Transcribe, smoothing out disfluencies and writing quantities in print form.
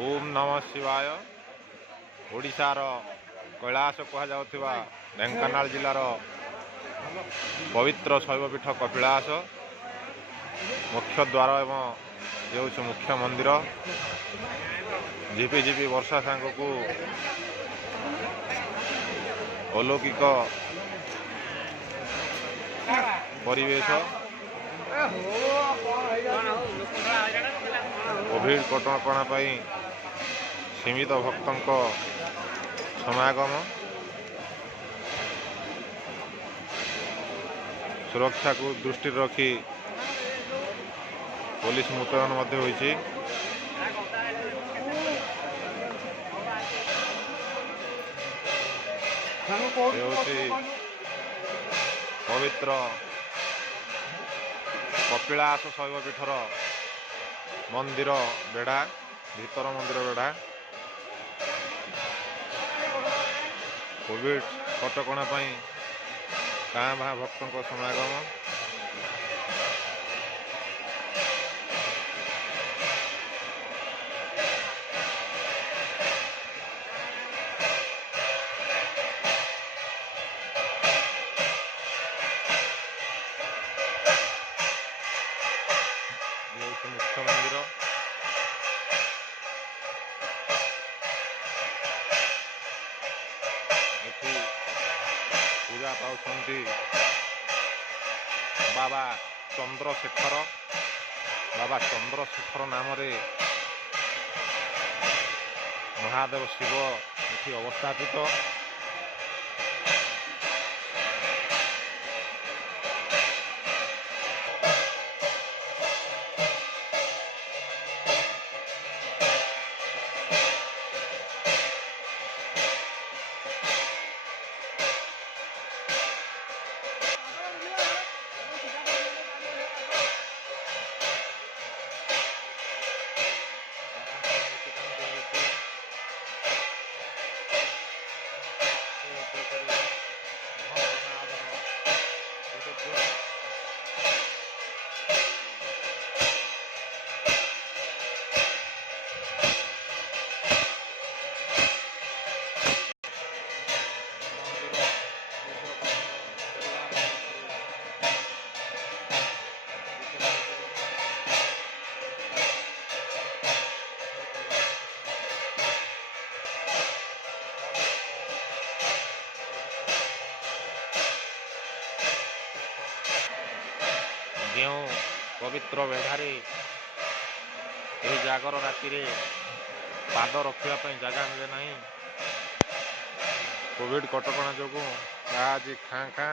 ओम नमः शिवाय। ओडिशार कैलाश कहुवा ढेंकानाल जिलार पवित्र शैवपीठ कपिलास मुख्य द्वार एवं ये मुख्य मंदिर। झिपिझिपि वर्षा सांग को अलौकिक परिवेश। कोविड कटकणा सीमित भक्तों समागम सुरक्षा को दृष्टि रखी पुलिस मुतयन होइछि। पवित्र कपिलास शैवपीठर मंदिर बेढ़ा भीतर मंदिर बेढ़ा। कोविड कटकणा गाँ भा भक्तों समागम। मुख्य मंदिर पूजा पाउछंती बाबा चंद्रशेखर। बाबा चंद्रशेखर नाम रे महादेव शिव ये अवस्थापित। जो पवित्र बेढ़ारे जागर राति पाद रखापी जगह मिले ना कोविड कटकणा जो आज खाँ खाँ